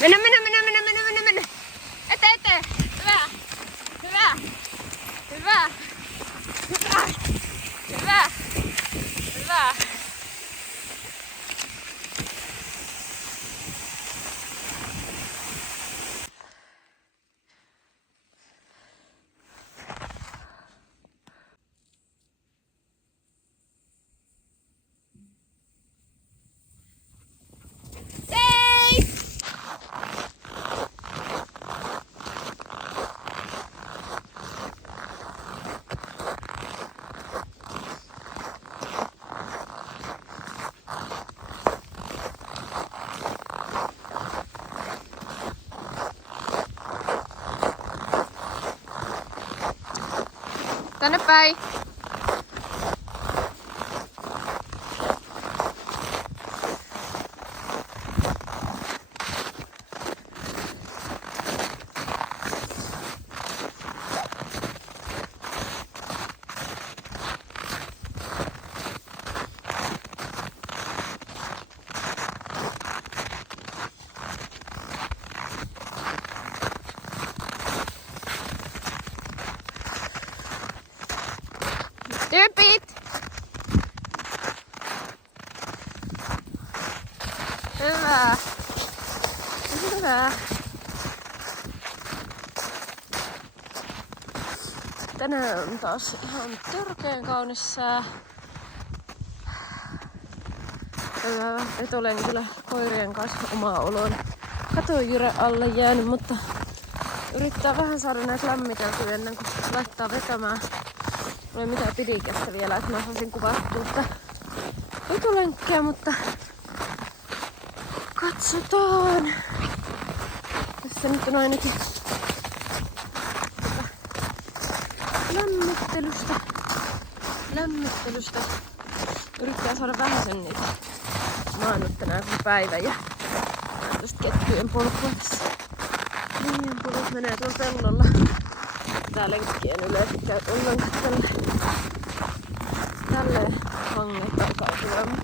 Mennä, mennä, mennä, mennä, mennä, mennä, mennä. Eteen. Hyvä. Hyvä. Hyvä. Hyvä. Hyvä. Hyvä. Tänne päin. Tyypit! Hyvä. Hyvä. Tänään on taas ihan törkeen kaunis sää. Nyt olen kyllä koirien kanssa omaa oloon katojyrän alle jäänyt, mutta yrittää vähän saada näitä lämmiteltyä ennen kuin laittaa vetämään. Mulla ei mitään pidikästä vielä, että mä saisin kuvattua sitä vetulenkkiä, mutta katsotaan. Tässä nyt on ainakin lämmittelystä. Yrittää saada vähän sen niitä. Mä oon nyt tänään koko päivän ja tästä kettujen polkua tässä. Niin, polut menee tuolla pellolla. Tää lenkkien ylös, ollaan tälleen hangetta alkaa tulemaan.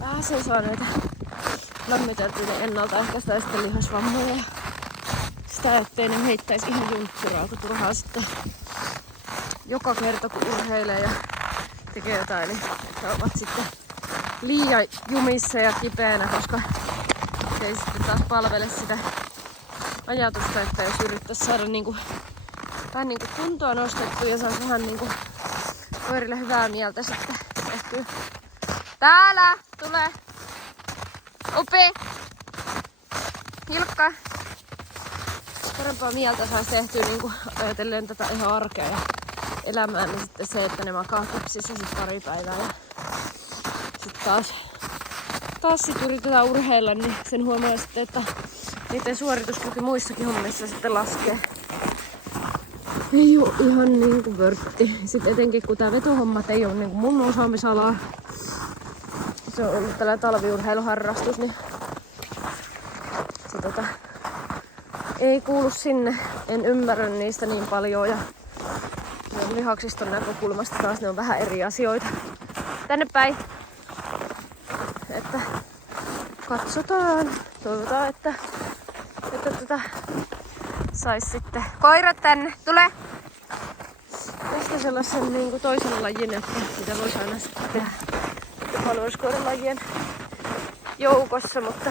Vähän se saa näitä lämmiteltyä ennaltaehkäistä ja sitten lihasvammoja. Sitä ettei ne heittäisi ihan juntturaa, kun turhaa sitten joka kerta kun urheilee ja tekee jotain, niin että ovat sitten liian jumissa ja kipeänä, koska se ei sitten taas palvele sitä ajatusta, että jos yrittäisi saada vähän kuntoa nostettua ja saisi vähän koirille hyvää mieltä sitten tehtyä. Täällä! Tule! Upi! Hilkka! Parempaa mieltä saisi tehtyä ajatellen tätä ihan arkea ja elämää, niin sitten se, että ne makaa kipsissä sit pari päivää ja sitten taas sit yritetään urheilla, niin sen huomaa sitten, että niiden suorituskyky muissakin hommissa sitten laskee. Ei oo ihan vörtti. Sitten etenkin kun tää vetohommat ei oo mun osaamisalaa. Se on ollut tällainen talviurheiluharrastus, niin se ei kuulu sinne. En ymmärrä niistä niin paljon ja lihaksiston näkökulmasta taas ne on vähän eri asioita. Tänne päin. Että katsotaan. Toivotaan, että sais sitten koirat tänne. Tule! Tästä sellaisen toisen lajin, että sitä voisi aina sitten tehdä haluaiskoiran lajien joukossa, mutta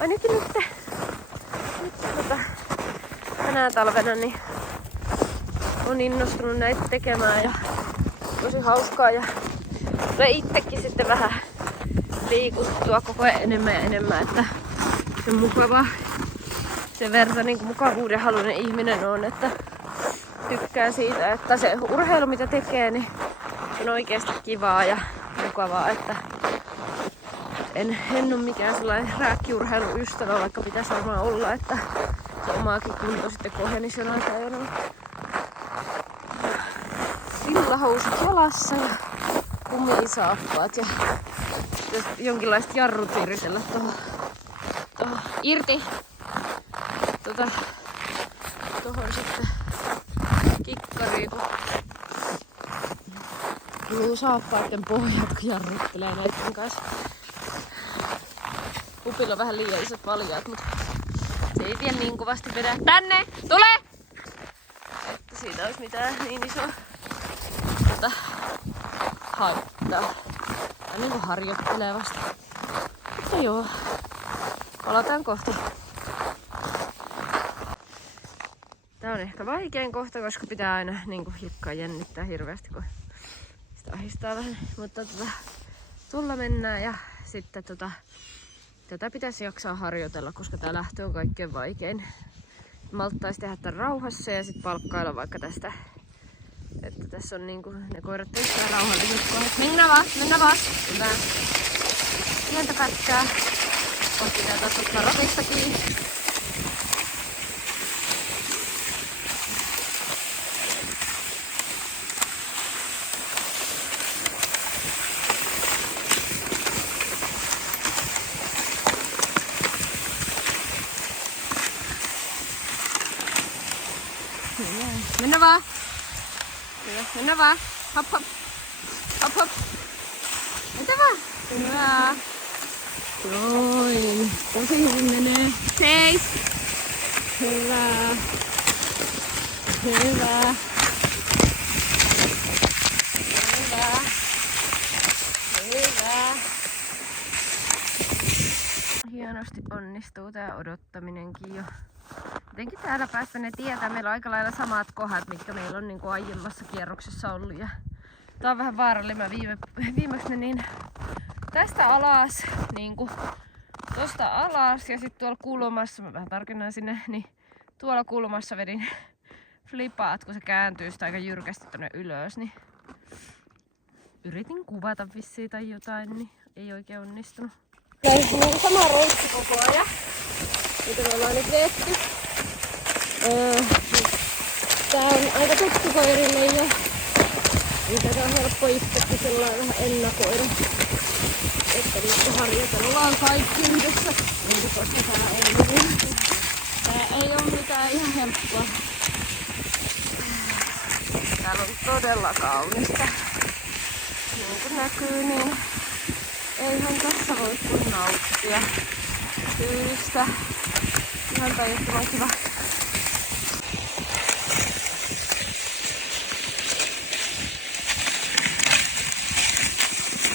ainakin nyt tänä talvena niin on innostunut näitä tekemään ja tosi hauskaa ja tulee itsekin sitten vähän liikuttua koko ajan enemmän ja enemmän, että se on mukavaa. Sen verran mukavuuden haluinen ihminen on, että tykkää siitä, että se urheilu mitä tekee, niin on oikeasti kivaa ja mukavaa, että en ole mikään sellainen rääkkiurheiluystävä, vaikka pitäisi varmaan olla, että se omaakin kunto sitten kohenisi jonain päivänä. Villahousut jalassa ja kumisaappaat ja jonkinlaiset jarrut viritellä tuohon irti. Tuohon sitten kikkariin, kun kuluu saappaiden pohjat, kun jarruttelee näiden kanssa. Upilla on vähän liian isot valjaat, mutta se ei vielä niin kovasti vedä. Tänne! Tule! Että siitä olisi mitään niin isoa haittaa. Tää niinku harjoittelee vasta. Mutta joo. Palataan kohta. Tää on ehkä vaikein kohta, koska pitää aina niinku hiekkaa jännittää hirveästi, kun sitä ahistaa vähän. Mutta tulla mennään ja sitten tätä pitäisi jaksaa harjoitella, koska tää lähtö on kaikkein vaikein. Malttaisi tehdä tän rauhassa ja sitten palkkailla vaikka tästä. Että tässä on niinku ne koirat teistä rauhalliset kohdat. Mennä vaan. Hyvä. Pientä pätkää. Kohti pitää taas ottaa ratista kiinni. Mennä vaan. Hyvä. Mennä vaan. Hop hop. Hop hop. Mennä vaan. Hyvä. Noin. Tosi hyvin menee. Seis. Hyvä. Hyvä. Hyvä. Hyvä. Hienosti onnistuu tää odottaminenkin jo. Jotenkin täällä päästä ne tietää, meillä on aika lailla samat kohdat, mitkä meillä on niin kuin aiemmassa kierroksessa ollut. Ja tää on vähän vaarallinen. Viimeksi menin tästä alas, niin kuin tosta alas ja sitten tuolla kulmassa, mä vähän tarkennan sinne, niin tuolla kulmassa vedin flipaat, kun se kääntyy sitä aika jyrkästi tonne ylös, niin yritin kuvata vissiin tai jotain, niin ei oikein onnistunut. Tää on sama roikki koko ajan, mitä me ollaan nyt vetty. Tää on aika tuttu koirille jo. Tätä on helppo itsekin sellainen vähän ennakoida. Että nyt harjoitellaan kaikki yhdessä. Koska tää ei oo mitään ihan helppoa. Täällä on todella kaunista. Niin kuin näkyy, niin eihän tässä voi kuin nauttia tyylistä. Ihan tajuttoman kiva.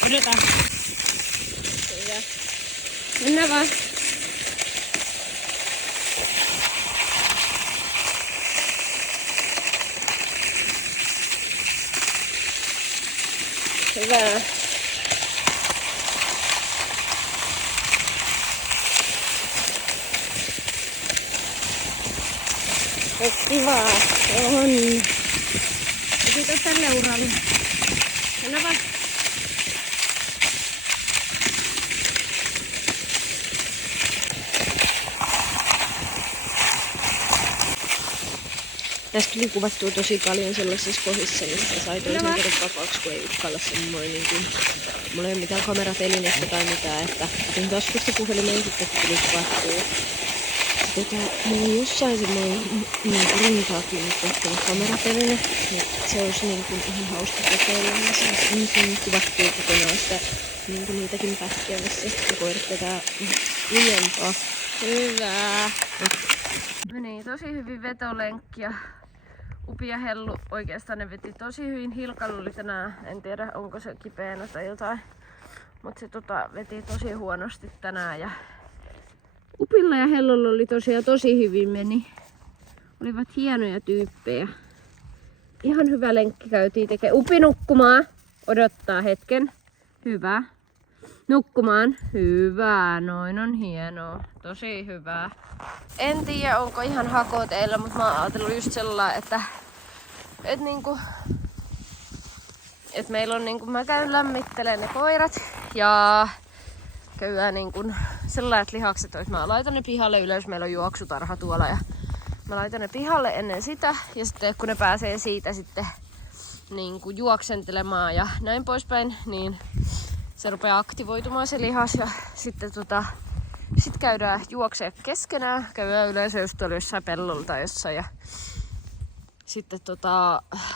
Odotaan. Hyvä. Mennään vaan. Hyvä. Kiva. On. Kiitos tälle uralle. Mennään vaan. Tästä tuli kuvattua tosi paljon sellaisissa kohdissa, missä sai toisen kerran vapaaksi, kun ei uskalla semmoinen mulla ei ole mitään kameratelinettä tai mitään, että otin taskusta puhelimeen sitten tuli kuvattua. Mulla on jossain semmoinen rintaakin tehtävä kamerateline, ja se olisi ihan hauska kokeilla, ja se olisi kuvattua kokonaan sitä niitäkin pätkiä, missä sitten koirattetaan liiempaa. Hyvä! Meni tosi hyvin vetolenkki ja Upi ja Hellu oikeastaan ne veti tosi hyvin. Hilkalla oli tänään, en tiedä onko se kipeänä tai jotain, mutta se veti tosi huonosti tänään. Ja Upilla ja Hellulla oli tosiaan tosi hyvin meni. Olivat hienoja tyyppejä. Ihan hyvä lenkki käytiin tekemään. Upi nukkumaan. Odottaa hetken. Hyvä. Nukkumaan. Hyvä. Noin on hienoa. Tosi hyvää. En tiedä onko ihan hako teillä, mutta mä oon ajatellut just sellainen, että meillä on mä käyn lämmittelemään ne koirat ja käydään sellaiset lihakset, että mä laitan ne pihalle ylös. Meillä on juoksutarha tuolla ja mä laitan ne pihalle ennen sitä ja sitten kun ne pääsee siitä sitten juoksentelemaan ja näin poispäin, niin se rupeaa aktivoitumaan se lihas ja sitten sit käydään juoksee keskenään, käydään yleensä just tuolla jossain pellolla tai jossain ja sitten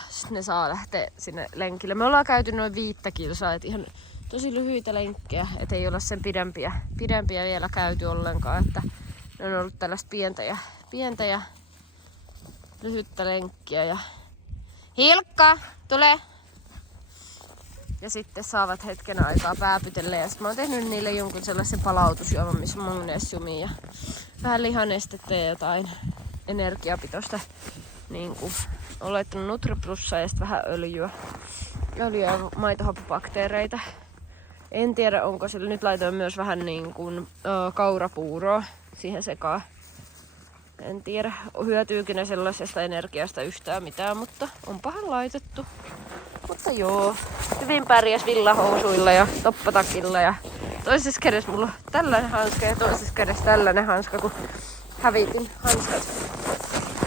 sit ne saa lähteä sinne lenkille. Me ollaan käyty noin 5 kilsaa, et ihan tosi lyhyitä lenkkejä, ettei ole sen pidempiä vielä käyty ollenkaan, että ne on ollut tällaista pientä ja lyhyttä lenkkiä. Ja Hilkka, tule! Ja sitten saavat hetken aikaa pääpytellä. Ja sitten mä oon tehnyt niille jonkun sellaisen palautusjuoman, missä on magnesiumia ja vähän lihanestettä ja jotain energiapitoista. Niin kuin olen laittanut Nutri-plussaa ja sitten vähän öljyä ja maitohappobakteereita. En tiedä, onko sillä. Nyt laitoin myös vähän niin kuin kaurapuuroa siihen sekaan. En tiedä, hyötyykö ne sellaisesta energiasta yhtään mitään, mutta onpahan laitettu. Mutta joo, hyvin pärjäs villahousuilla ja toppatakilla ja toisessa kädessä mulla on tällainen hanska ja toisessa kädessä tällainen hanska, kun hävitin hanskat